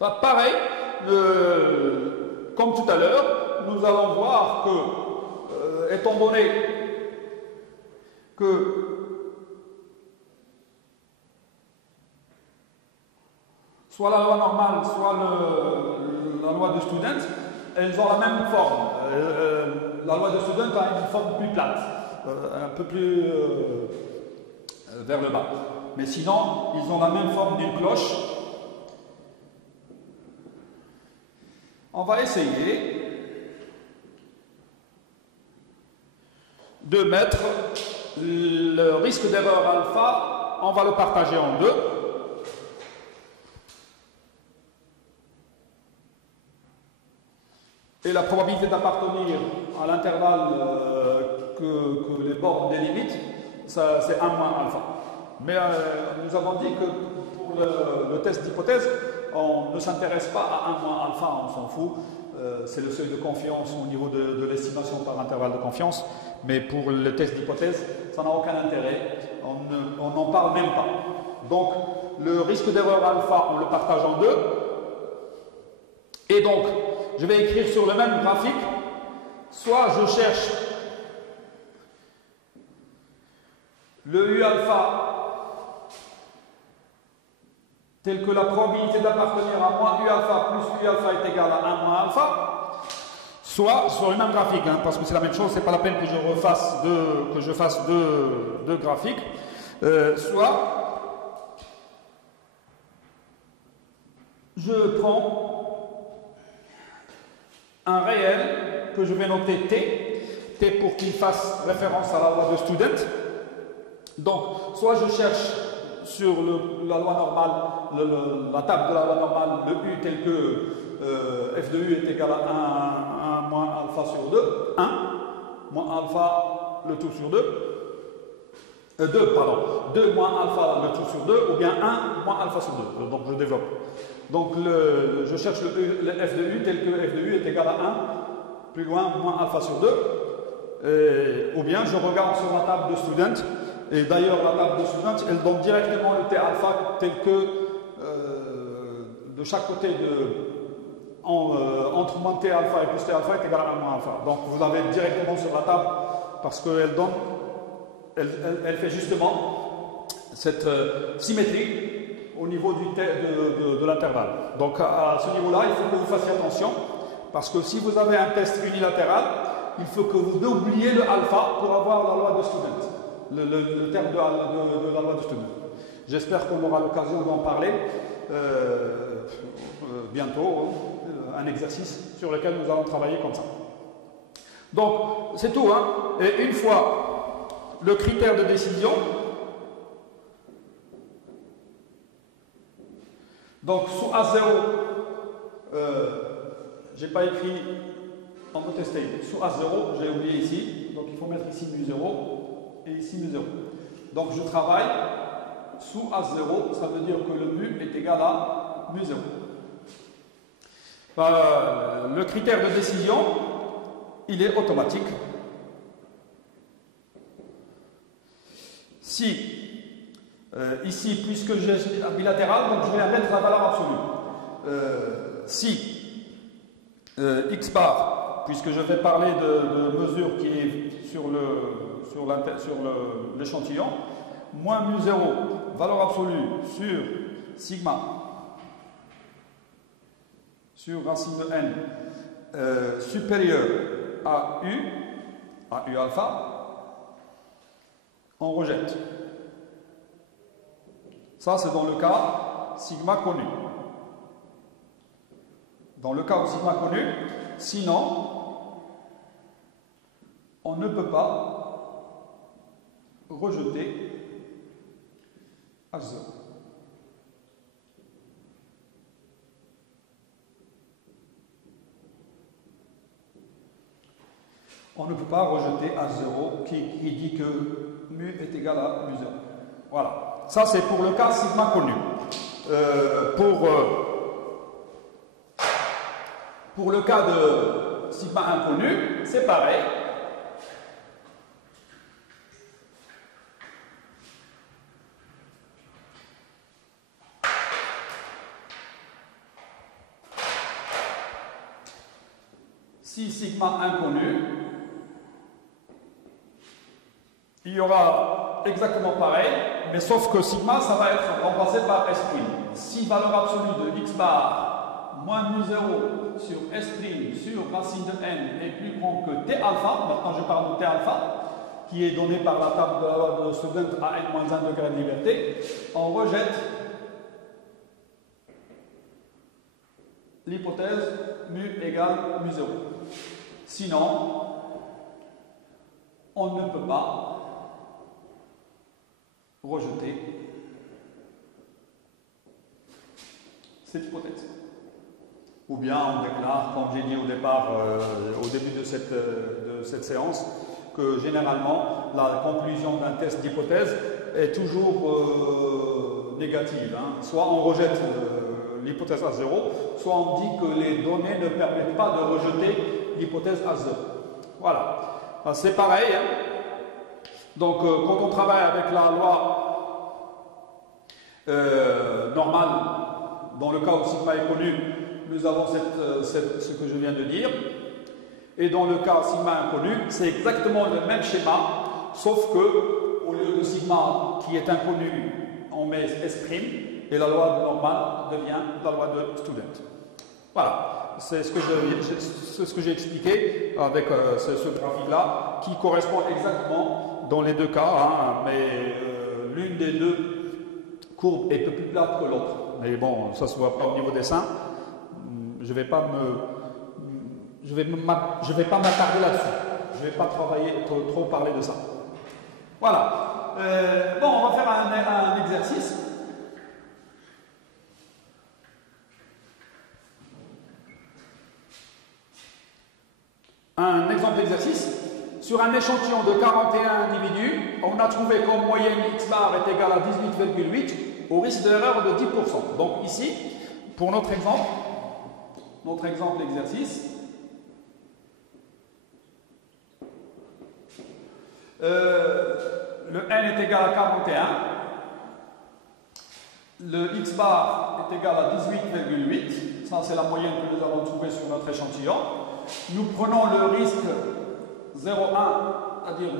Pareil, comme tout à l'heure, nous allons voir que, étant donné que soit la loi normale, soit la loi de Student, elles ont la même forme. La loi de Student a une forme plus plate, un peu plus vers le bas. Mais sinon, ils ont la même forme d'une cloche. On va essayer de mettre le risque d'erreur alpha, on va le partager en deux. Et la probabilité d'appartenir à l'intervalle que les bornes délimitent, c'est 1 moins alpha. Mais nous avons dit que pour le test d'hypothèse, on ne s'intéresse pas à 1 moins alpha, on s'en fout. C'est le seuil de confiance au niveau de l'estimation par intervalle de confiance. Mais pour le test d'hypothèse, ça n'a aucun intérêt. On n'en parle même pas. Donc, le risque d'erreur alpha, on le partage en deux. Et donc, je vais écrire sur le même graphique, soit je cherche le U alpha tel que la probabilité d'appartenir à moins U alpha plus U alpha est égal à 1 moins alpha, soit sur le même graphique, hein, parce que c'est la même chose, c'est pas la peine que je fasse deux graphiques, soit je prends un réel que je vais noter T pour qu'il fasse référence à la loi de Student. Donc, soit je cherche sur la loi normale, la table de la loi normale, le U tel que f de U est égal à 1 moins alpha sur 2, 1 moins alpha le tout sur 2 moins alpha le tout sur 2, ou bien 1 moins alpha sur 2. Donc, je développe. Donc, je cherche le f de U tel que f de U est égal à 1, plus loin, moins alpha sur 2. Ou bien, je regarde sur la table de Student. Et d'ailleurs, la table de Student, elle donne directement le T alpha tel que de chaque côté entre moins T alpha et plus T alpha est égal à 1 moins alpha. Donc, vous l'avez directement sur la table parce qu'elle donne, elle fait justement cette symétrie au niveau de l'intervalle. Donc à ce niveau-là, il faut que vous fassiez attention, parce que si vous avez un test unilatéral, il faut que vous oubliez le alpha pour avoir la loi de Student, le terme de la loi de Student. J'espère qu'on aura l'occasion d'en parler bientôt, un exercice sur lequel nous allons travailler comme ça. Donc, c'est tout, hein. Et une fois le critère de décision, donc sous A0, j'ai pas écrit, on peut tester, sous A0, j'ai oublié ici, donc il faut mettre ici mu 0 et ici mu 0. Donc je travaille sous A0, ça veut dire que le mu est égal à mu 0. Le critère de décision, il est automatique. Si ici, puisque j'ai un bilatéral, donc je vais mettre la valeur absolue. Si x bar, puisque je vais parler de mesure qui est sur l'échantillon, moins mu 0, valeur absolue sur sigma, sur racine de n, supérieur à U alpha, on rejette. Ça, c'est dans le cas sigma connu. Dans le cas où sigma connu, sinon, on ne peut pas rejeter H0. On ne peut pas rejeter H0 qui dit que mu est égal à mu 0. Voilà. Ça, c'est pour le cas sigma connu. Pour le cas de sigma inconnu, c'est pareil. si sigma inconnu, il y aura exactement pareil, mais sauf que sigma, ça va être remplacé par S'. Si valeur absolue de x bar moins mu 0 sur S' sur racine de n est plus grand que T alpha, maintenant je parle de T alpha, qui est donné par la table de la loi de Student à n-1 degré de liberté, on rejette l'hypothèse mu égale mu 0. Sinon, on ne peut pas rejeter cette hypothèse. Ou bien on déclare, comme j'ai dit au départ, au début de cette séance, que généralement la conclusion d'un test d'hypothèse est toujours négative. Soit on rejette l'hypothèse à 0, soit on dit que les données ne permettent pas de rejeter l'hypothèse à 0. Voilà. C'est pareil. Donc, quand on travaille avec la loi normale, dans le cas où sigma est connu, nous avons ce que je viens de dire. Et dans le cas sigma inconnu, c'est exactement le même schéma, sauf que au lieu de sigma qui est inconnu, on met S', et la loi normale devient la loi de Student. Voilà, c'est ce que j'ai expliqué avec ce graphique-là, qui correspond exactement dans les deux cas, mais l'une des deux courbes est un peu plus plate que l'autre. Mais bon, ça se voit pas au niveau dessin. Je vais pas m'attarder là-dessus. Je ne vais pas trop parler de ça. Voilà. Bon, on va faire un exercice. Un exemple d'exercice. Sur un échantillon de 41 individus, on a trouvé qu'en moyenne x bar est égal à 18,8 au risque d'erreur de 10%. Donc ici, pour notre exemple d'exercice, le n est égal à 41, le x bar est égal à 18,8, ça c'est la moyenne que nous avons trouvée sur notre échantillon. Nous prenons le risque 0,1, c'est-à-dire 10%.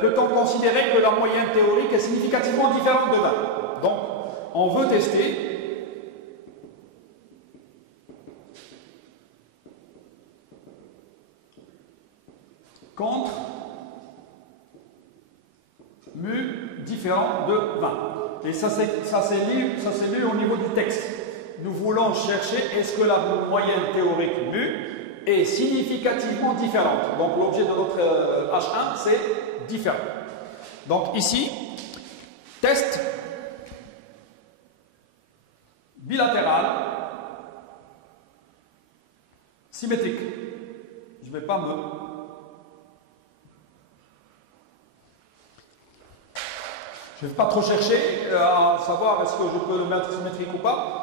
Peut-on considérer que la moyenne théorique est significativement différente de 20? Donc, on veut tester contre mu différent de 20. Et ça c'est lu au niveau du texte. Nous voulons chercher est-ce que la moyenne théorique mu est significativement différente. Donc l'objet de notre H1 c'est différent. Donc ici, test bilatéral symétrique. Je ne vais pas trop chercher à savoir est-ce que je peux le mettre symétrique ou pas.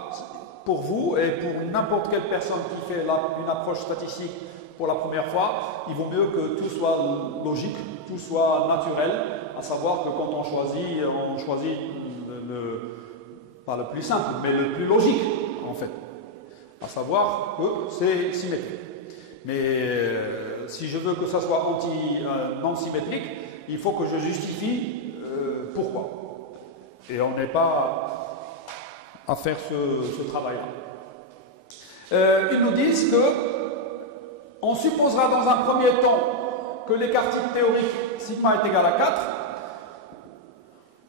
Pour vous et pour n'importe quelle personne qui fait une approche statistique pour la première fois, il vaut mieux que tout soit logique, tout soit naturel, à savoir que quand on choisit pas le plus simple, mais le plus logique en fait, à savoir que c'est symétrique. Mais si je veux que ça soit non symétrique, il faut que je justifie pourquoi. Et on n'est pas à faire ce travail-là. Ils nous disent que on supposera dans un premier temps que l'écart type théorique sigma est égal à 4,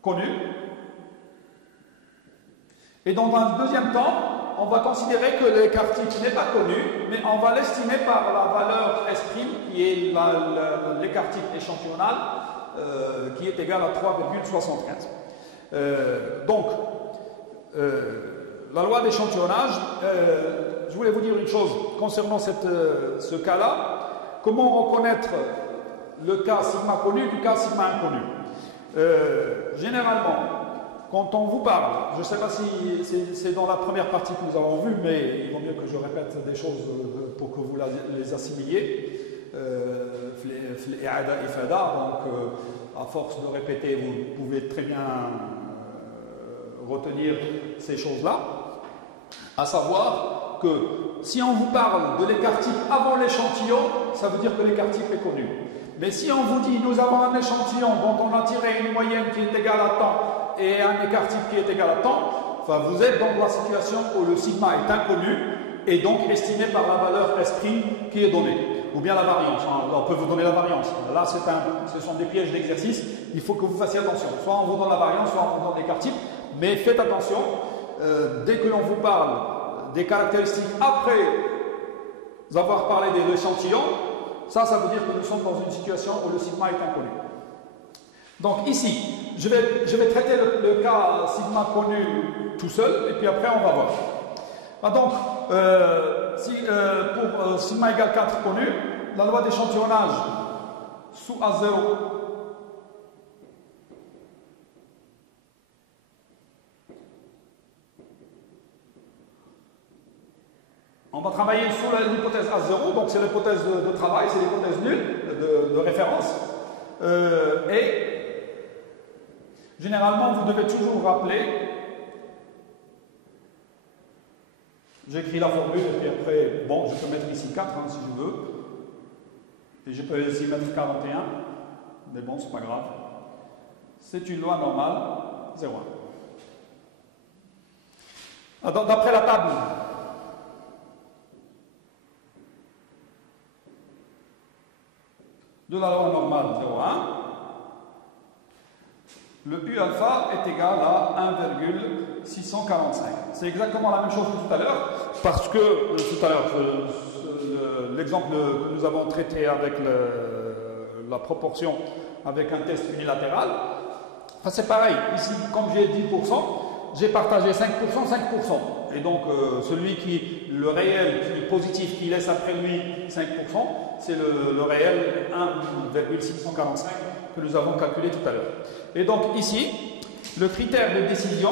connu. Et dans un deuxième temps, on va considérer que l'écart type n'est pas connu, mais on va l'estimer par la valeur S', qui est l'écart type échantillonnal, qui est égal à 3,75. La loi d'échantillonnage, je voulais vous dire une chose concernant ce cas-là. Comment reconnaître le cas sigma connu du cas sigma inconnu? Généralement, quand on vous parle, je ne sais pas si c'est dans la première partie que nous avons vue, mais il vaut mieux que je répète des choses pour que vous les assimiliez. Donc, à force de répéter, vous pouvez très bien retenir ces choses-là, à savoir que si on vous parle de l'écart type avant l'échantillon, ça veut dire que l'écart type est connu. Mais si on vous dit nous avons un échantillon dont on a tiré une moyenne qui est égale à temps et un écart type qui est égal à temps, enfin vous êtes dans la situation où le sigma est inconnu et donc estimé par la valeur S' qui est donnée. Ou bien la variance, on peut vous donner la variance. Là, ce sont des pièges d'exercice, il faut que vous fassiez attention. Soit on vous donne la variance, soit on vous donne l'écart type, mais faites attention, dès que l'on vous parle des caractéristiques après avoir parlé de l'échantillon, ça veut dire que nous sommes dans une situation où le sigma est inconnu. Donc ici, je vais traiter le cas sigma connu tout seul, et puis après on va voir. Donc, pour sigma égale 4 connu, la loi d'échantillonnage sous A0 on va travailler sous l'hypothèse A0, donc c'est l'hypothèse de travail, c'est l'hypothèse nulle de référence. Et généralement, vous devez toujours rappeler. J'écris la formule et puis après, bon, je peux mettre ici 4 si je veux. Et je peux ici mettre 41. Mais bon, c'est pas grave. C'est une loi normale, 0,1. D'après la table, de la loi normale 0,1, le U alpha est égal à 1,645. C'est exactement la même chose que tout à l'heure, parce que tout à l'heure, l'exemple que nous avons traité avec la proportion avec un test unilatéral, enfin, c'est pareil. Ici, comme j'ai 10%, j'ai partagé 5%, 5%. Et donc, le réel qui est positif, qui laisse après lui 5%, c'est le réel 1,645 que nous avons calculé tout à l'heure. Et donc ici, le critère de décision